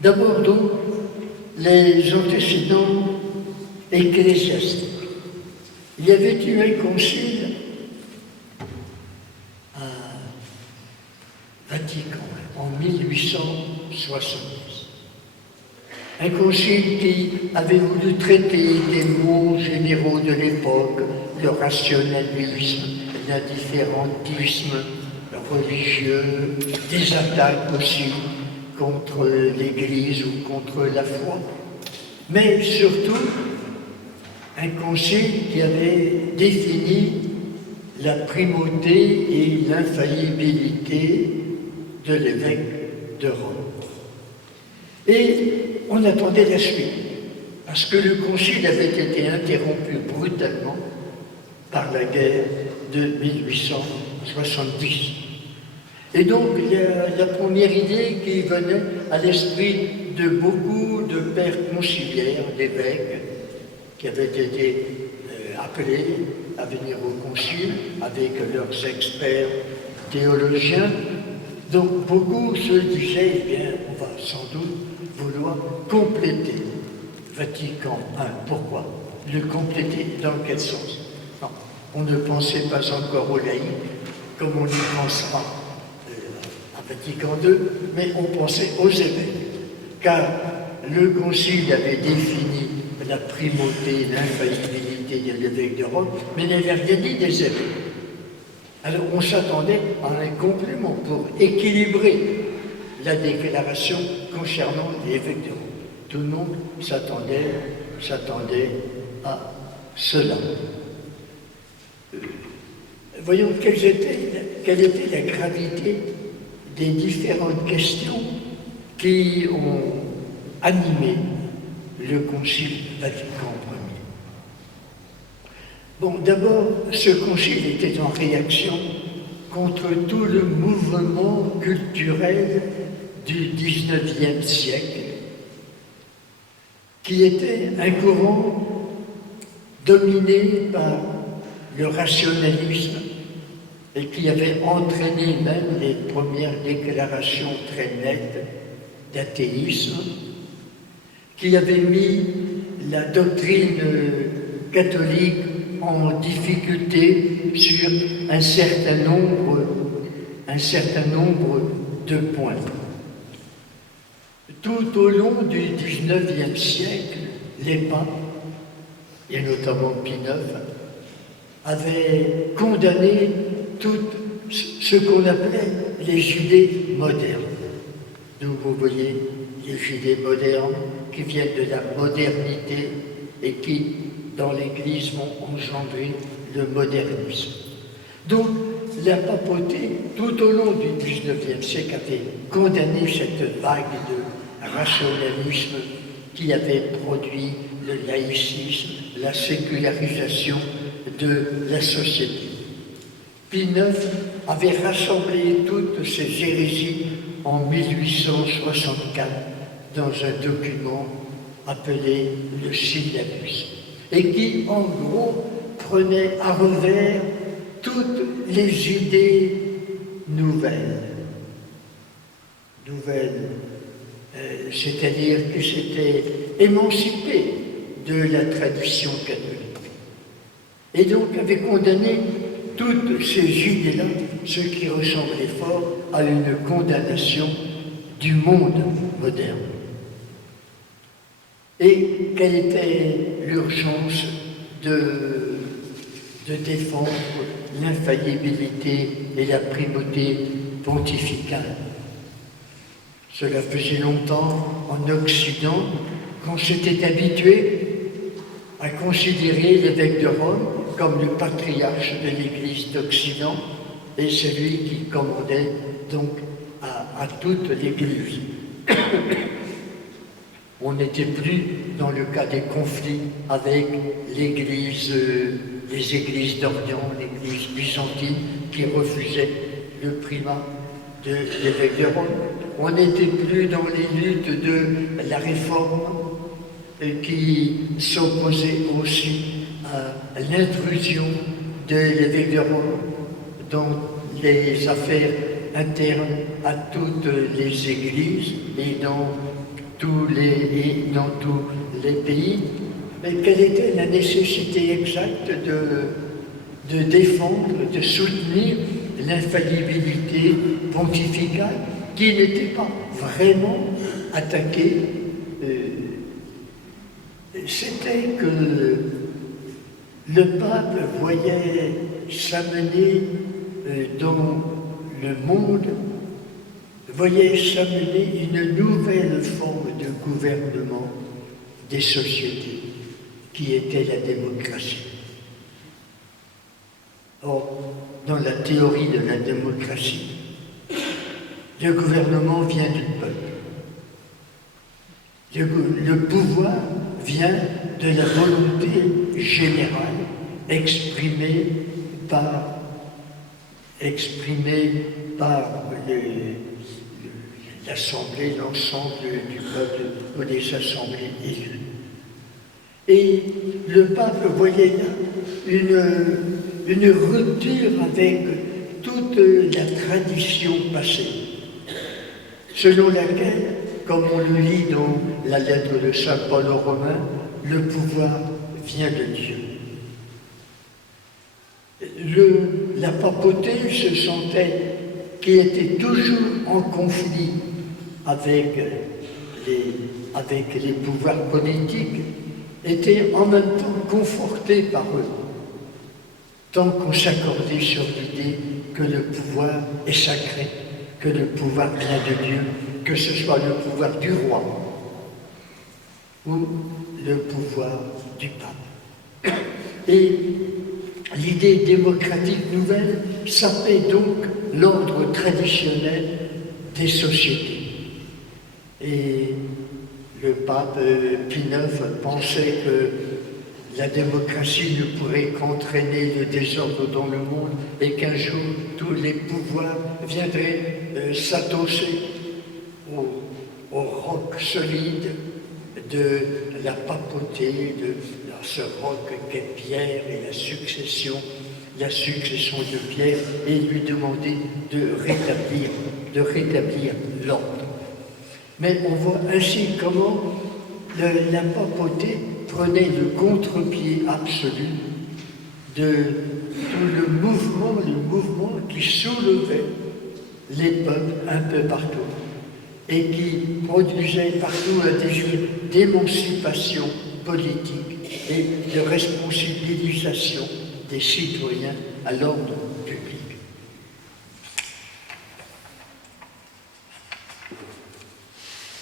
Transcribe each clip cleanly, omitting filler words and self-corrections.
D'abord donc, les antécédents ecclésiastiques. Il y avait eu un concile à Vatican en 1870. Un concile qui avait voulu traiter des maux généraux de l'époque, le rationalisme, l'indifférentisme religieux, des attaques aussi contre l'Église ou contre la foi, mais surtout un concile qui avait défini la primauté et l'infaillibilité de l'évêque de Rome. Et on attendait la suite, parce que le concile avait été interrompu brutalement par la guerre de 1870. Et donc, la première idée qui venait à l'esprit de beaucoup de pères conciliaires, d'évêques, qui avaient été appelés à venir au concile avec leurs experts théologiens. Donc, beaucoup se disaient, eh bien, on va sans doute vouloir compléter Vatican I. Pourquoi? Le compléter dans quel sens? Non, on ne pensait pas encore aux laïcs, comme on y pensera à Vatican II, mais on pensait aux évêques, car le Concile avait défini la primauté, l'infaillibilité de l'évêque de Rome, mais n'avait rien dit des évêques. Alors on s'attendait à un complément pour équilibrer la déclaration concernant l'évêque de Rome. Tout le monde s'attendait à cela. Voyons quelle était la gravité des différentes questions qui ont animé le Concile Vatican Ier. Bon, d'abord, ce concile était en réaction contre tout le mouvement culturel du XIXe siècle, qui était un courant dominé par le rationalisme et qui avait entraîné même les premières déclarations très nettes d'athéisme, qui avait mis la doctrine catholique en difficulté sur un certain nombre de points. Tout au long du XIXe siècle, les papes, et notamment Pie IX, avaient condamné tout ce qu'on appelait les idées modernes. Donc vous voyez, les idées modernes qui viennent de la modernité et qui, dans l'Église, vont engendrer le modernisme. Donc, la papauté, tout au long du XIXe siècle, avait condamné cette vague de rationalisme qui avait produit le laïcisme, la sécularisation de la société. Pie IX avait rassemblé toutes ces hérésies en 1864 dans un document appelé le Syllabus, et qui, en gros, prenait à revers toutes les idées nouvelles, c'est-à-dire que c'était émancipé de la tradition catholique. Et donc avait condamné toutes ces idées-là, ce qui ressemblait fort à une condamnation du monde moderne. Et quelle était l'urgence de défendre l'infaillibilité et la primauté pontificale? Cela faisait longtemps en Occident qu'on s'était habitué à considérer l'évêque de Rome comme le patriarche de l'Église d'Occident et celui qui commandait donc à toute l'Église. On n'était plus dans le cas des conflits avec l'Église, les églises d'Orient, l'Église byzantine qui refusait le primat de l'évêque de Rome. On n'était plus dans les luttes de la Réforme qui s'opposait aussi à l'intrusion de l'évêque de Rome dans les affaires internes à toutes les églises et dans dans tous les pays, mais quelle était la nécessité exacte de défendre, de soutenir l'infaillibilité pontificale qui n'était pas vraiment attaquée. C'était que le pape voyait s'amener dans le monde, voyait s'amener une nouvelle forme de gouvernement des sociétés, qui était la démocratie. Or, dans la théorie de la démocratie, le gouvernement vient du peuple. Le pouvoir vient de la volonté générale exprimée par l'Assemblée, l'ensemble du peuple ou des assemblées élues. Et le pape voyait là une rupture avec toute la tradition passée, selon laquelle, comme on le lit dans la lettre de saint Paul aux Romains, le pouvoir vient de Dieu. La papauté se sentait, qui était toujours en conflit avec les pouvoirs politiques, était en même temps confortée par eux, tant qu'on s'accordait sur l'idée que le pouvoir est sacré, que le pouvoir vient de Dieu, que ce soit le pouvoir du roi ou le pouvoir du pape. Et l'idée démocratique nouvelle sapait donc l'ordre traditionnel des sociétés. Et le pape Pie IX pensait que la démocratie ne pourrait qu'entraîner le désordre dans le monde et qu'un jour tous les pouvoirs viendraient s'adosser au roc solide de la papauté, de ce roc qu'est Pierre et la succession de Pierre, et lui demander de rétablir l'ordre. Mais on voit ainsi comment la papauté prenait le contre-pied absolu de tout le mouvement qui soulevait les peuples un peu partout et qui produisait partout un désir d'émancipation politique et de responsabilisation des citoyens à l'ordre public.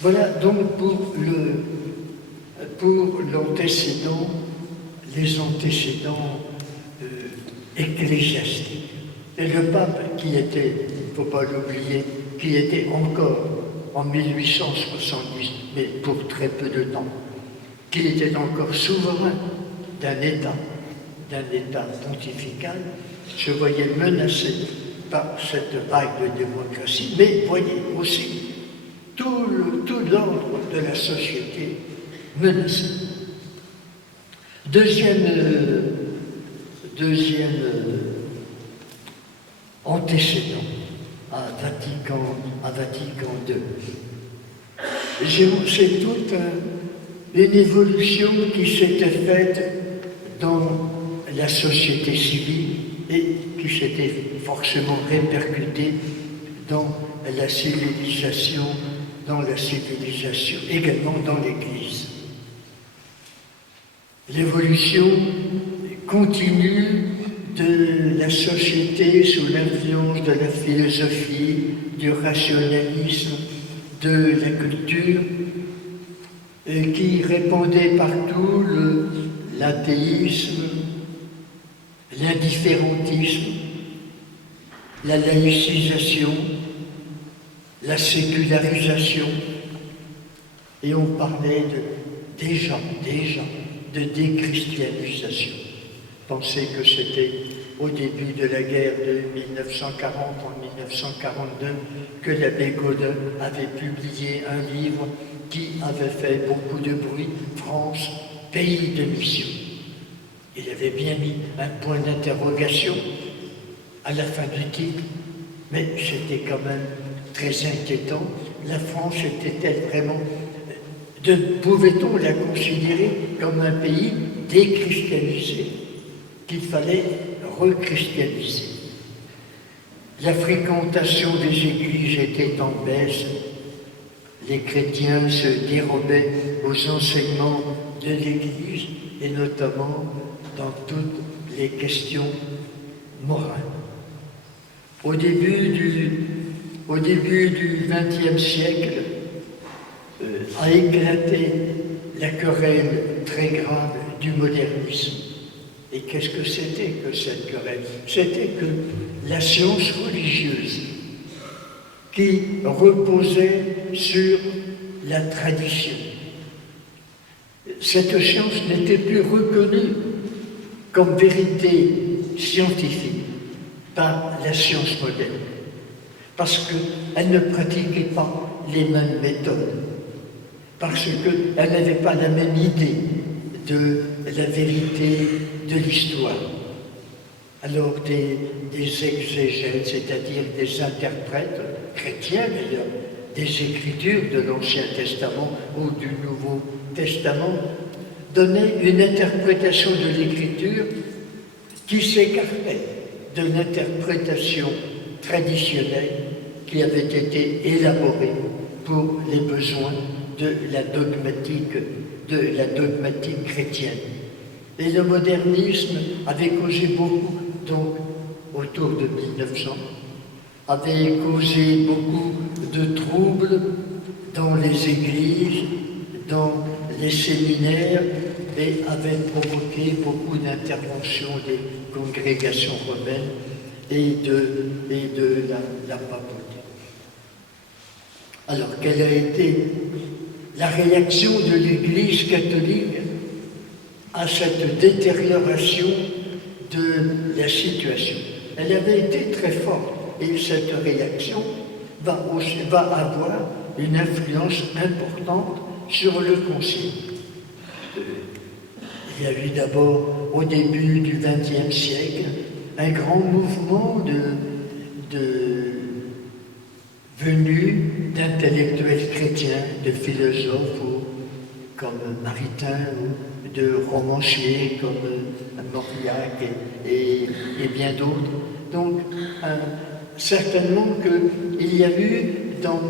Voilà donc pour l'antécédent, les antécédents ecclésiastiques. Et le pape qui était, il ne faut pas l'oublier, qui était encore en 1870, mais pour très peu de temps, qui était encore souverain d'un État pontifical, se voyait menacé par cette vague de démocratie, mais voyait aussi tout l'ordre de la société menacé. Deuxième antécédent à Vatican II. C'est toute une évolution qui s'était faite dans la société civile et qui s'était forcément répercutée dans la civilisation, également dans l'Église. L'évolution continue de la société sous l'influence de la philosophie, du rationalisme, de la culture, qui répandait partout l'athéisme, l'indifférentisme, la laïcisation, la sécularisation, et on parlait déjà de déchristianisation. Pensez que c'était au début de la guerre de 1940, en 1942, que l'abbé Gaudin avait publié un livre qui avait fait beaucoup de bruit, France, pays de mission. Il avait bien mis un point d'interrogation à la fin du titre, mais c'était quand même très inquiétant. La France était-elle vraiment Pouvait-on la considérer comme un pays déchristianisé, qu'il fallait rechristianiser? La fréquentation des églises était en baisse, les chrétiens se dérobaient aux enseignements de l'Église, et notamment dans toutes les questions morales. Au début du XXe siècle, a éclaté la querelle très grave du modernisme. Et qu'est-ce que c'était que cette querelle? C'était que la science religieuse, qui reposait sur la tradition, cette science n'était plus reconnue comme vérité scientifique par la science moderne, parce qu'elle ne pratiquait pas les mêmes méthodes, parce qu'elle n'avait pas la même idée de la vérité de l'histoire. Alors des exégètes, c'est-à-dire des interprètes chrétiens d'ailleurs, des écritures de l'Ancien Testament ou du Nouveau Testament, donnaient une interprétation de l'Écriture qui s'écartait de l'interprétation traditionnelle qui avait été élaborée pour les besoins de la dogmatique chrétienne. Et le modernisme avait causé beaucoup, donc autour de 1900, avait causé beaucoup de troubles dans les églises, dans les séminaires, et avait provoqué beaucoup d'interventions des congrégations romaines et de la papauté. Alors, quelle a été la réaction de l'Église catholique à cette détérioration de la situation? Elle avait été très forte, et cette réaction va avoir une influence importante sur le Concile. Il y a eu d'abord, au début du XXe siècle, un grand mouvement venu d'intellectuels chrétiens, de philosophes comme Maritain, ou de romanciers comme Mauriac et bien d'autres. Donc, certainement qu'il y a eu dans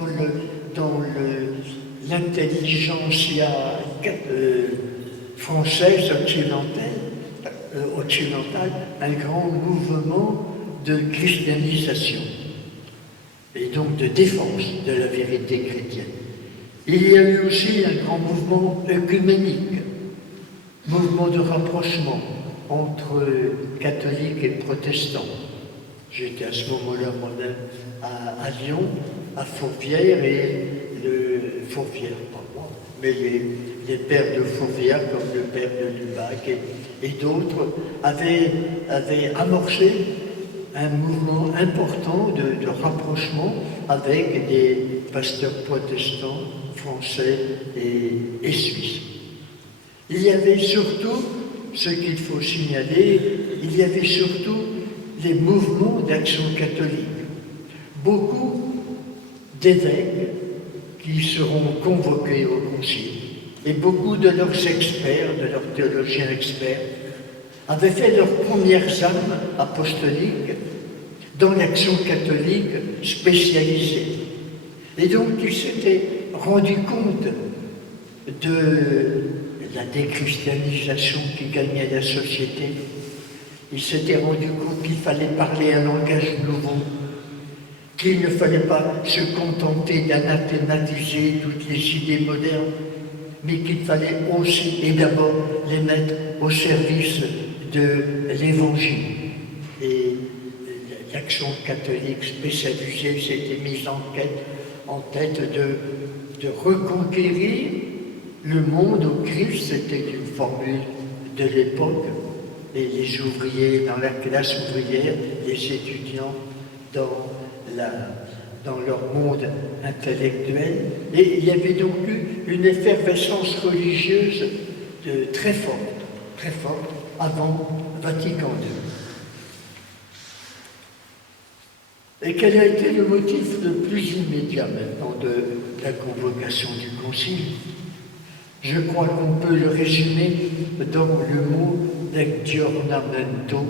l'intelligentsia française occidentale un grand mouvement de christianisation et donc de défense de la vérité chrétienne. Il y a eu aussi un grand mouvement œcuménique, mouvement de rapprochement entre catholiques et protestants. J'étais à ce moment-là moi-même à Lyon, à Fourvière, et Fourvière, pas moi, mais les pères de Fourvière, comme le père de Lubac et d'autres, avaient amorcé un mouvement important de rapprochement avec des pasteurs protestants français et suisses. Il y avait surtout, ce qu'il faut signaler, il y avait surtout les mouvements d'action catholique. Beaucoup d'évêques qui seront convoqués au concile, et beaucoup de leurs experts, de leurs théologiens experts, avaient fait leurs premières armes apostoliques dans l'action catholique spécialisée. Et donc ils s'étaient rendus compte de la déchristianisation qui gagnait la société. Ils s'étaient rendus compte qu'il fallait parler un langage nouveau, qu'il ne fallait pas se contenter d'anathématiser toutes les idées modernes, mais qu'il fallait aussi et d'abord les mettre au service de l'Évangile. Et l'action catholique spécialisée s'était mise en tête de reconquérir le monde au Christ. C'était une formule de l'époque. Et les ouvriers dans la classe ouvrière, les étudiants dans leur monde intellectuel. Et il y avait donc eu une effervescence religieuse très forte avant Vatican II. Et quel a été le motif le plus immédiat maintenant de la convocation du Concile? Je crois qu'on peut le résumer dans le mot d'aggiornamento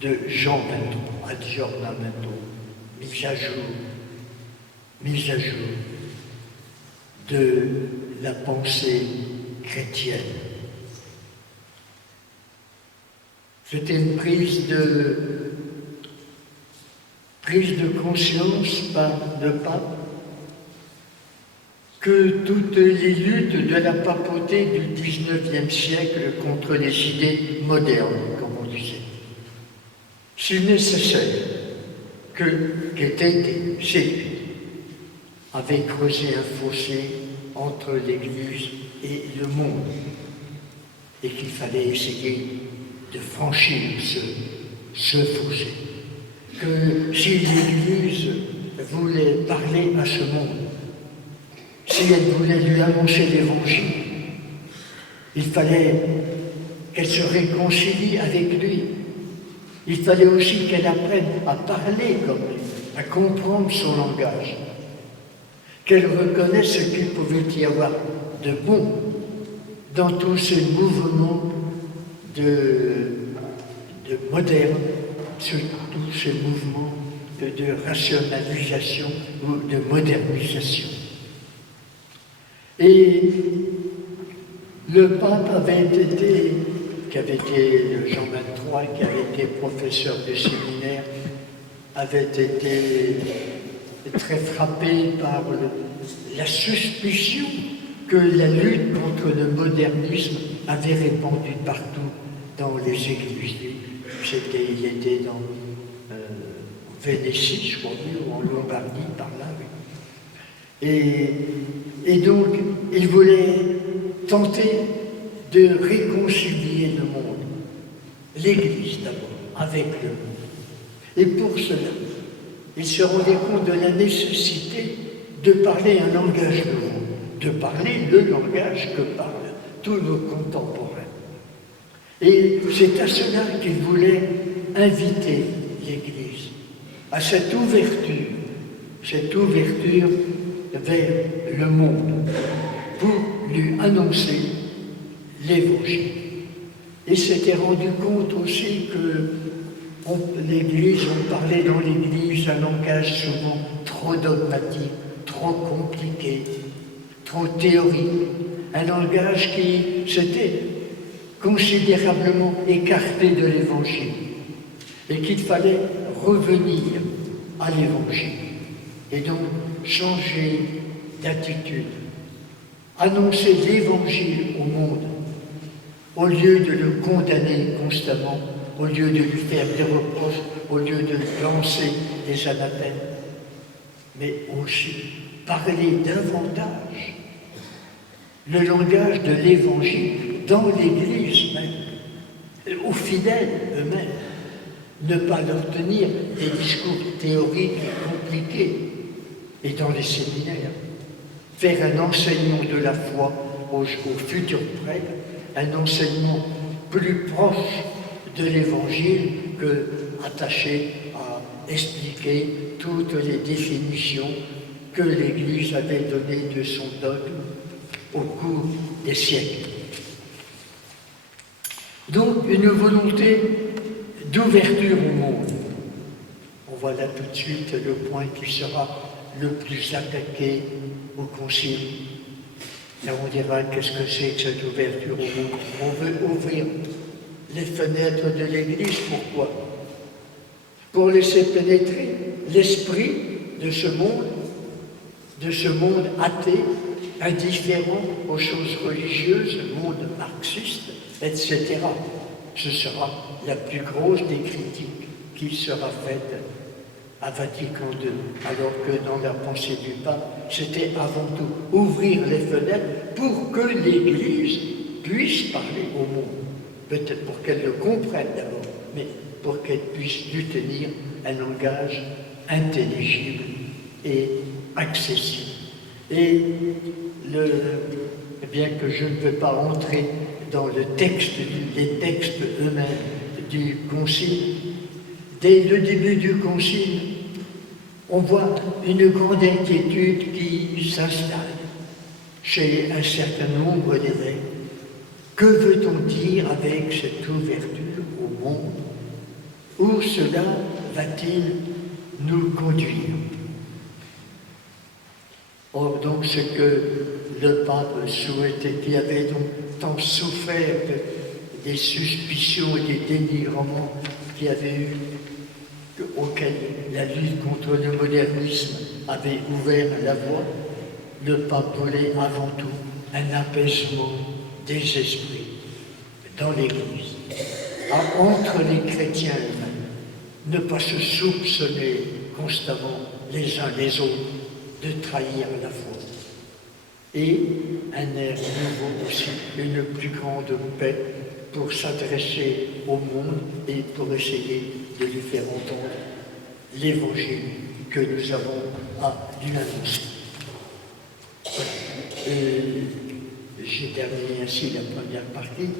de Jean 23. Aggiornamento, mise à jour de la pensée chrétienne. C'était une prise de conscience par le pape que toutes les luttes de la papauté du XIXe siècle contre les idées modernes, comme on disait, si nécessaire qu'ait été séduit, avait creusé un fossé entre l'Église et le monde, et qu'il fallait essayer de franchir ce fossé. Que si l'Église voulait parler à ce monde, si elle voulait lui annoncer l'Évangile, il fallait qu'elle se réconcilie avec lui. Il fallait aussi qu'elle apprenne à parler comme lui, à comprendre son langage, qu'elle reconnaisse ce qu'il pouvait y avoir de bon dans tous ces mouvements modernes, surtout ces mouvements de rationalisation ou de modernisation. Et le pape qui avait été Jean 23, qui avait été professeur de séminaire, avait été très frappé par la suspicion que la lutte contre le modernisme avait répandue partout dans les églises. Il était dans Vénétie, je crois, ou en Lombardie, par là. Oui. Et donc, il voulait tenter de réconcilier le monde, l'Église d'abord, avec le monde. Et pour cela, il se rendait compte de la nécessité de parler un langage nouveau, de parler le langage que parlent tous nos contemporains. Et c'est à cela qu'il voulait inviter l'Église, à cette ouverture vers le monde, pour lui annoncer l'Évangile. Il s'était rendu compte aussi que l'Église, on parlait dans l'Église un langage souvent trop dogmatique, trop compliqué, trop théorique, un langage qui s'était considérablement écarté de l'Évangile, et qu'il fallait revenir à l'Évangile, et donc changer d'attitude, annoncer l'Évangile au monde, au lieu de le condamner constamment, au lieu de lui faire des reproches, au lieu de lancer des anathèmes, mais aussi parler davantage le langage de l'Évangile dans l'Église même, aux fidèles eux-mêmes, ne pas leur tenir des discours théoriques et compliqués, et dans les séminaires, faire un enseignement de la foi aux futurs prêtres, un enseignement plus proche de l'Évangile que attaché à expliquer toutes les définitions que l'Église avait données de son dogme au cours des siècles. Donc une volonté d'ouverture au monde. On voit là tout de suite le point qui sera le plus attaqué au Concile. Et on dira, qu'est-ce que c'est que cette ouverture au monde? On veut ouvrir les fenêtres de l'Église, pourquoi? Pour laisser pénétrer l'esprit de ce monde athée, indifférent aux choses religieuses, monde marxiste, etc. Ce sera la plus grosse des critiques qui sera faite à Vatican II, alors que dans la pensée du pape, c'était avant tout ouvrir les fenêtres pour que l'Église puisse parler au monde. Peut-être pour qu'elle le comprenne d'abord, mais pour qu'elle puisse lui tenir un langage intelligible et accessible. Et bien que je ne veux pas entrer dans les textes eux-mêmes du Concile, dès le début du Concile, on voit une grande inquiétude qui s'installe chez un certain nombre d'évêques. Que veut-on dire avec cette ouverture au monde? Où cela va-t-il nous conduire? Or, donc, ce que le pape souhaitait, qui avait donc tant souffert des suspicions et des dénigrements qu'il y avait eu, auxquels la lutte contre le modernisme avait ouvert la voie, le pape voulait avant tout un apaisement des esprits dans l'Église, entre les chrétiens eux-mêmes, ne pas se soupçonner constamment les uns les autres de trahir la foi. Et un air nouveau aussi, une plus grande paix pour s'adresser au monde et pour essayer de lui faire entendre l'évangile que nous avons à lui annoncer. Voilà. J'ai terminé ainsi la première partie.